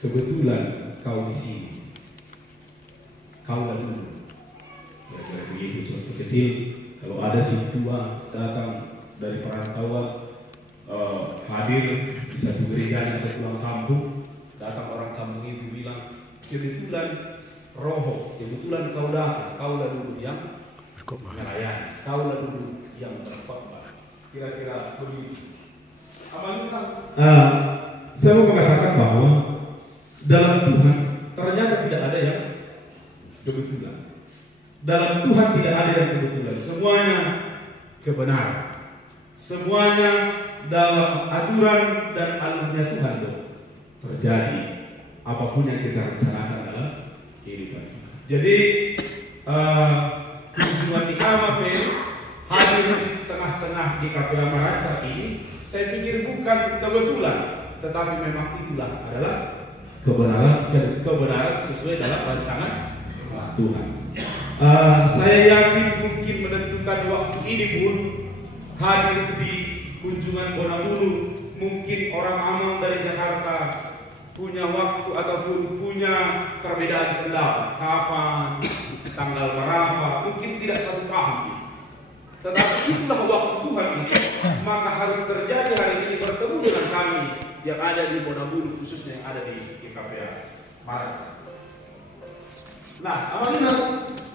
kebetulan kau di sini, kau dulu. Kira-kira begitu. Contoh kecil, kalau ada si tua datang dari perantauan, hadir di satu gereja atau pulang kampung, datang orang kampung itu bilang, kebetulan roho, kebetulan kau datang, kau dulu yang melayani, kau dulu yang berkhotbah. Kira-kira begitu. Saya mau mengatakan bahwa dalam Tuhan ternyata tidak ada yang kebetulan. Dalam Tuhan tidak ada yang kebetulan. Semuanya kebenaran. Semuanya dalam aturan dan alurnya Tuhan terjadi. Apapun yang kita rencanakan dalam kehidupan. Jadi kunjungan di KMP hadir di tengah-tengah di KPA Maraca ini, saya pikir bukan kebetulan, tetapi memang itulah adalah kebenaran sesuai dalam rancangan Tuhan. Saya yakin mungkin menentukan waktu ini pun hadir di kunjungan Bonabulu, mungkin orang Amang dari Jakarta punya waktu ataupun punya perbedaan pendapat kapan, tanggal berapa, mungkin tidak satu paham. Tetapi itulah waktu Tuhan itu, maka harus terjadi hari ini bertemu dengan kami yang ada di Bonabulu, khususnya yang ada di KPA Maret. Nah, amalnya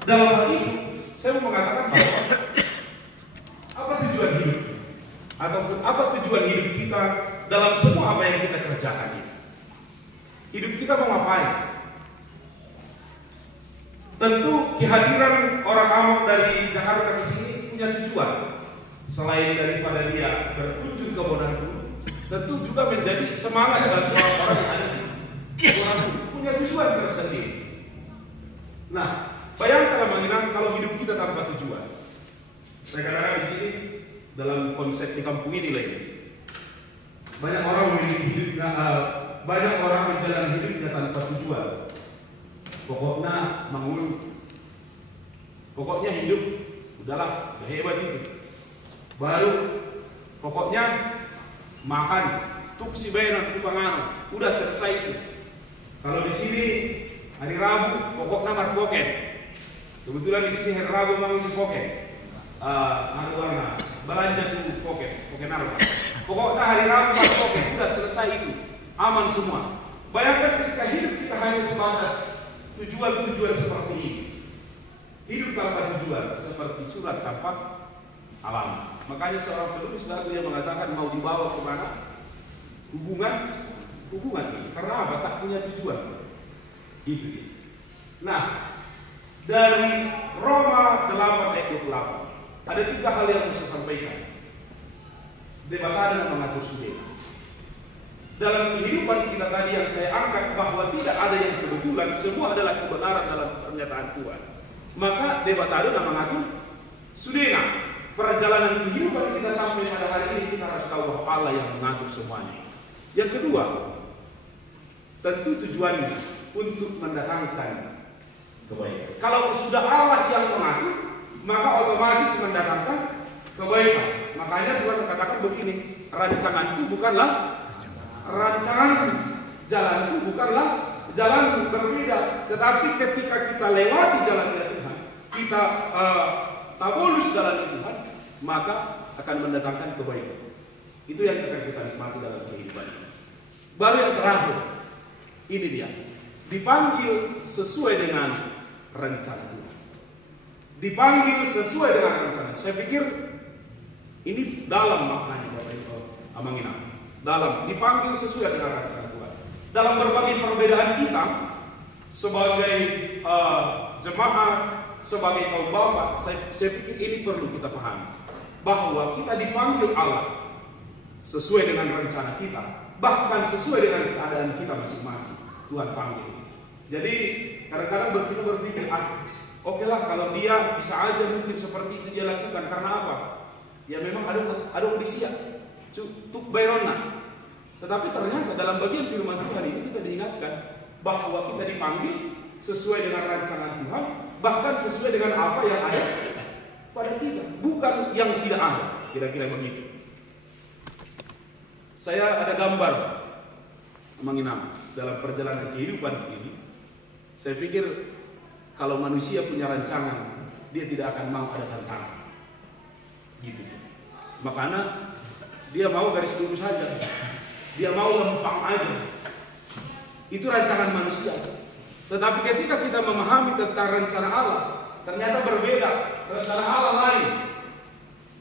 dalam hal ini saya mau mengatakan bahwa apa tujuan hidup ataupun apa tujuan hidup kita dalam semua apa yang kita kerjakan ini. Hidup kita mau ngapain? Tentu kehadiran orang Amang dari Jakarta ke sini punya tujuan. Selain daripada dia berkunjung ke Bonabulu, tentu juga menjadi semangat bagi orang-orang yang ada di Bonabulu, punya tujuan tersendiri. Nah, bayangkan mengingat kalau hidup kita tanpa tujuan. Saya katakan di sini dalam konsep di kampung ini lagi. Banyak orang memiliki hidup, banyak orang menjalani hidupnya tanpa tujuan. Pokoknya mengulung. Pokoknya hidup udahlah, udah hebat itu. Baru pokoknya makan, tuksi bayar tukangan, udah selesai itu. Kalau di sini hari Rabu pokoknya marpoken. Kebetulan di sini hari Rabu memang di poken. Warna belanja tuh poken apa. Pokoknya hari Rabu marpoken, udah selesai itu. Aman semua. Bayangkan ketika hidup kita hanya sebatas tujuan-tujuan seperti ini. Hidup tanpa tujuan seperti surat tanpa alam. Makanya seorang penulis lagu yang mengatakan mau dibawa kemana? Hubungan ini. Karena apa? Tak punya tujuan. Itu dia. Nah, dari Roma 8 ayat 28 ada 3 hal yang bisa sampaikan. Debatada dan mengatur sudut. Dalam kehidupan kita tadi yang saya angkat bahwa tidak ada yang kebetulan, semua adalah kebenaran dalam pernyataan Tuhan. Maka debatado dan mengatur sudena. Perjalanan kehidupan kita sampai pada hari ini kita harus tahu bahwa Allah yang mengatur semuanya. Yang kedua, tentu tujuannya untuk mendatangkan kebaikan. Kalau sudah Allah yang mengatur, maka otomatis mendatangkan kebaikan. Makanya Tuhan katakan begini, rancanganku bukanlah rancanganku, jalanku bukanlah jalanku, berbeda. Tetapi ketika kita lewati jalan Tuhan, kita tabolus jalan Tuhan, maka akan mendatangkan kebaikan. Itu yang akan kita nikmati dalam kehidupan. Baru yang terakhir, ini dia, dipanggil sesuai dengan rencana Tuhan. Dipanggil sesuai dengan rencana. Saya pikir ini dalam maknanya Bapak Ibu Amangina. Dalam dipanggil sesuai dengan rencana Tuhan. Dalam berbagai perbedaan kita sebagai jemaah, sebagai kaum bapak, saya pikir ini perlu kita pahami bahwa kita dipanggil Allah sesuai dengan rencana kita, bahkan sesuai dengan keadaan kita masing-masing. Tuhan panggil. Jadi kadang-kadang kita berpikir, oke lah kalau dia bisa aja mungkin seperti itu dia lakukan. Karena apa? Ya memang ada kondisi tuk bayrona. Tetapi ternyata dalam bagian firman Tuhan ini kita diingatkan bahwa kita dipanggil sesuai dengan rancangan Tuhan, bahkan sesuai dengan apa yang ada pada kita, bukan yang tidak ada. Kira-kira begitu. Saya ada gambar menginap dalam perjalanan kehidupan ini, saya pikir kalau manusia punya rancangan, dia tidak akan mau ada tantangan. Gitu. Makanya dia mau garis lurus saja, dia mau lempang aja. Itu rancangan manusia. Tetapi ketika kita memahami tentang rencana Allah, ternyata berbeda. Rencana Allah lain.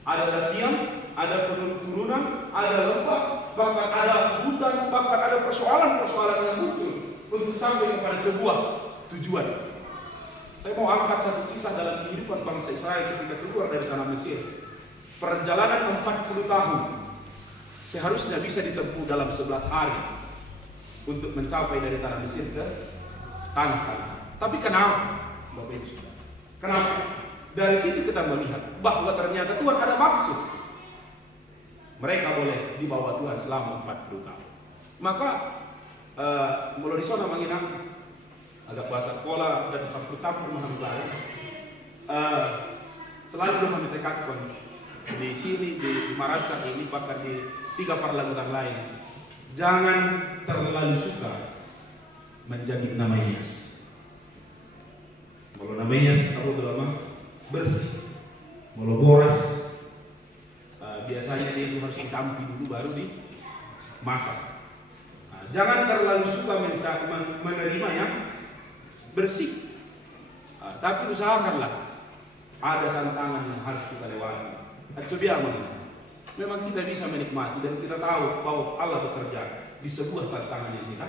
Ada latihan, ada turunan, ada lembah, bahkan ada hutan, bahkan ada persoalan-persoalan yang muncul untuk sampai kepada sebuah tujuan. Saya mau angkat satu kisah dalam kehidupan bangsa Israel ketika keluar dari tanah Mesir. Perjalanan 40 tahun seharusnya bisa ditempuh dalam 11 hari untuk mencapai dari tanah Mesir ke tanah Kanaan. Tapi kenapa? Bapak Ibu Saudara, kenapa? Dari situ kita melihat bahwa ternyata Tuhan ada maksud. Mereka boleh dibawa Tuhan selama 40 tahun. Maka mulai di sana menginang agak bahasa sekolah dan campur-campur mengambil selalu kami tekankan di sini di Maraca ini, bahkan di 3 parlagunan lain, jangan terlalu suka menjadi nama Yes. Kalau nama Yes tahu lama bersih, kalau boras biasanya dia itu harus ditampi dulu baru dimasak. Jangan terlalu suka menerima yang bersih, tapi usahakanlah ada tantangan yang harus kita lewati. Coba memang kita bisa menikmati dan kita tahu bahwa Allah bekerja di sebuah tantangan yang kita.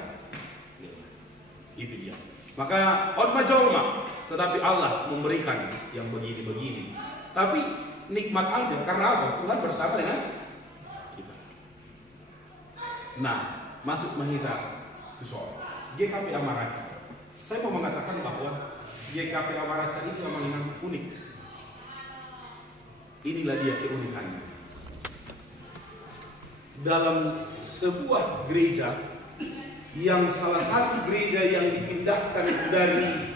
Itu dia. Maka on majolma, tetapi Allah memberikan yang begini-begini. Tapi nikmat aja, karena apa? Tuhan bersama dengan kita. Nah, masuk menghina seseorang. GKP Amaraca. Saya mau mengatakan bahwa GKP Amaraca itu yang unik. Inilah dia keunikannya. Dalam sebuah gereja yang salah satu gereja yang dipindahkan dari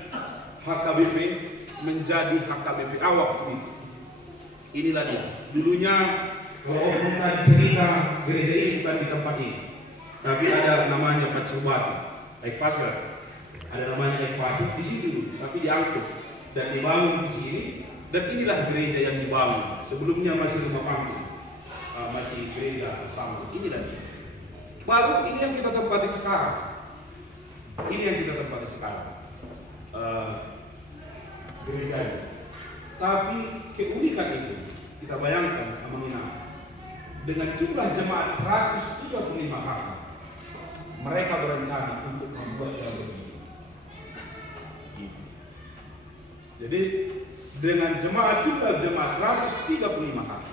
HKBP menjadi HKBP awak ini. Inilah dia. Dulunya kalau kita cerita gereja ini bukan di tempat ini, tapi ada namanya Pacur Batu, Pasar. Ada namanya Pasar di situ, tapi diangkut dan dibangun di sini. Dan inilah gereja yang dibangun. Sebelumnya masih rumah panggung, masih gereja panggung. Inilah dia. Baru ini yang kita tempati sekarang. Ini yang kita tempati sekarang. Gereja ini. Tapi keunikan itu kita bayangkan Amanina dengan jumlah jemaat 135 kakak. Mereka berencana untuk membuat yang begini. Jadi dengan jumlah jemaat 135 kakak,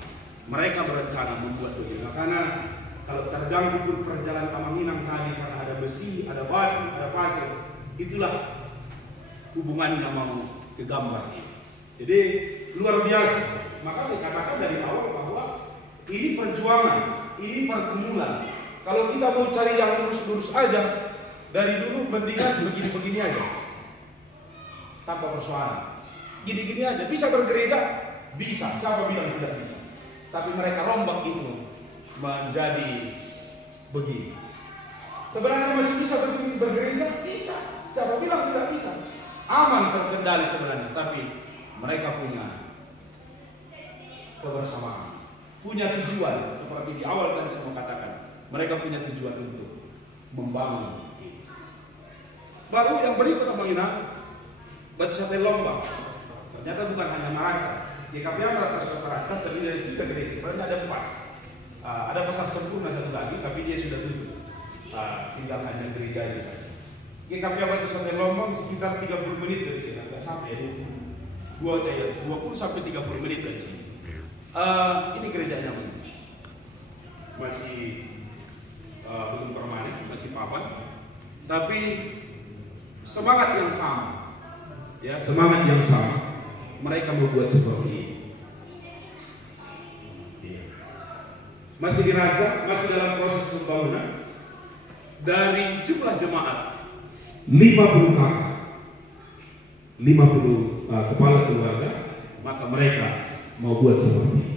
mereka berencana membuat begini. Karena kalau terganggu pun perjalanan Amanina tadi karena ada besi, ada batu, ada pasir, itulah hubungannya mau ke gambar ini. Jadi luar biasa. Maka saya katakan dari awal bahwa ini perjuangan, ini pertemuan. Kalau kita mau cari yang lurus-lurus aja, dari dulu mendingan begini-begini aja, tanpa persoalan. Gini-gini aja, bisa bergereja? Bisa, siapa bilang tidak bisa? Tapi mereka rombak itu menjadi begini. Sebenarnya masih bisa bergereja? Bisa, siapa bilang tidak bisa? Aman terkendali sebenarnya, tapi mereka punya kebersamaan, punya tujuan. Seperti di awal tadi saya katakan, mereka punya tujuan untuk membangun. Baru yang berikut Amanina, Batu Sate Lomba. Ternyata bukan hanya Maraca. GKP Maraca terdiri dari 3 gereja. Sebenarnya ada 4. Ada Pasar Sempurna satu lagi, tapi dia sudah tutup. Tinggal hanya gereja ini saja. GKP Batu Sate Lomba sekitar 30 menit dari sini, tidak sampai 20 sampai 30 menit dari sini. Ini gerejanya masih belum permanen, masih papan, tapi semangat yang sama, ya semangat yang sama. Mereka membuat seperti ini. Masih dirancang, masih dalam proses pembangunan. Dari jumlah jemaat 50 kakak, 50 kepala keluarga, maka mereka mau buat seperti ini.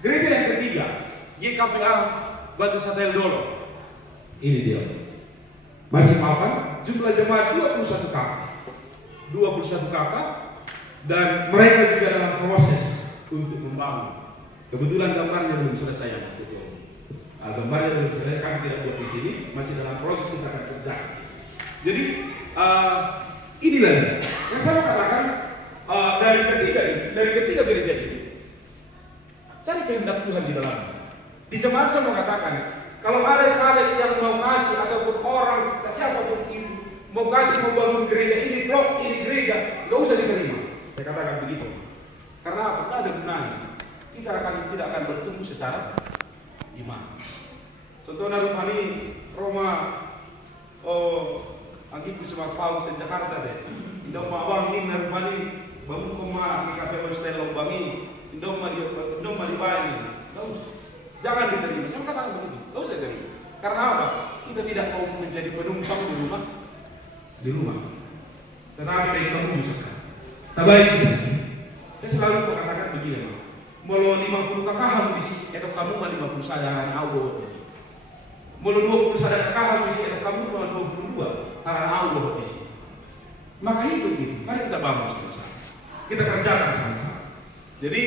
Gereja yang ketiga, GKPA Batu Sate Dolo. Ini dia. Masih mapan, jumlah jemaat 21 kakak. 21 kakak, dan mereka juga dalam proses untuk membangun. Kebetulan gambarnya belum selesai ya. Gambarnya belum selesai, kami tidak buat di sini, masih dalam proses kita akan kerjakan. Jadi inilah yang saya katakan dari ketiga gereja ini, cari kehendak Tuhan di dalamnya. Di jemaat saya mau katakan, kalau ada caleg yang mau kasih ataupun orang siapapun itu mau kasih membangun gereja ini, blok ini gereja, gak usah diterima. Saya katakan begitu. Karena apa? Tidak ada gunanya. Kita tidak akan bertumbuh secara iman. Contohnya rumah ini Roma, Angkiku sama Paus di Jakarta deh. Tidak mau abang ini rumah ini bangun koma di kafe Western Lombang ini. Tidak mau dibayar. Jangan diterima. Saya katakan begitu. Tidak usah diterima. Karena apa? Kita tidak mau menjadi penumpang di rumah. Tetapi kita menyusahkan. Tabaik bisa. Saya selalu mengatakan begini, mau 50 kakak di sini, atau kamu mau 50 sadaran auto di sini. Mau 20 sadaran kakak di sini, atau kamu mau 22 sadaran auto di sini. Maka itu gitu. Mari kita bangun sama-sama. Kita kerjakan sama-sama. Jadi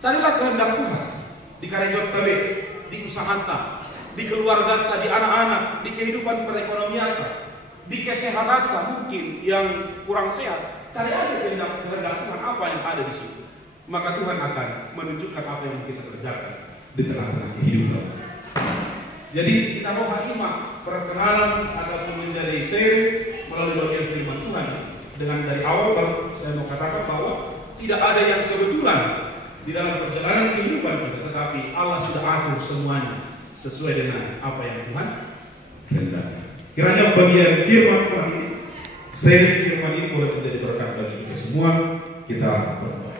carilah kehendak Tuhan di karya tabe, di usaha Anda, di keluarga Anda, di anak-anak, di kehidupan perekonomian Anda, di kesehatan Anda mungkin yang kurang sehat. Cari aja kehendak Tuhan apa yang ada di situ. Maka Tuhan akan menunjukkan apa yang kita kerjakan di tengah-tengah kehidupan. Jadi kita mau halimah perkenalan ataupun menjadi share melalui bagian firman Tuhan. Dengan dari awal baru saya mau katakan bahwa tidak ada yang kebetulan di dalam perjalanan kehidupan kita, tetapi Allah sudah atur semuanya sesuai dengan apa yang Tuhan kehendaki. Kiranya bagian firman Tuhan ini, share firman ini boleh menjadi berkat bagi kita semua. Kita berdoa.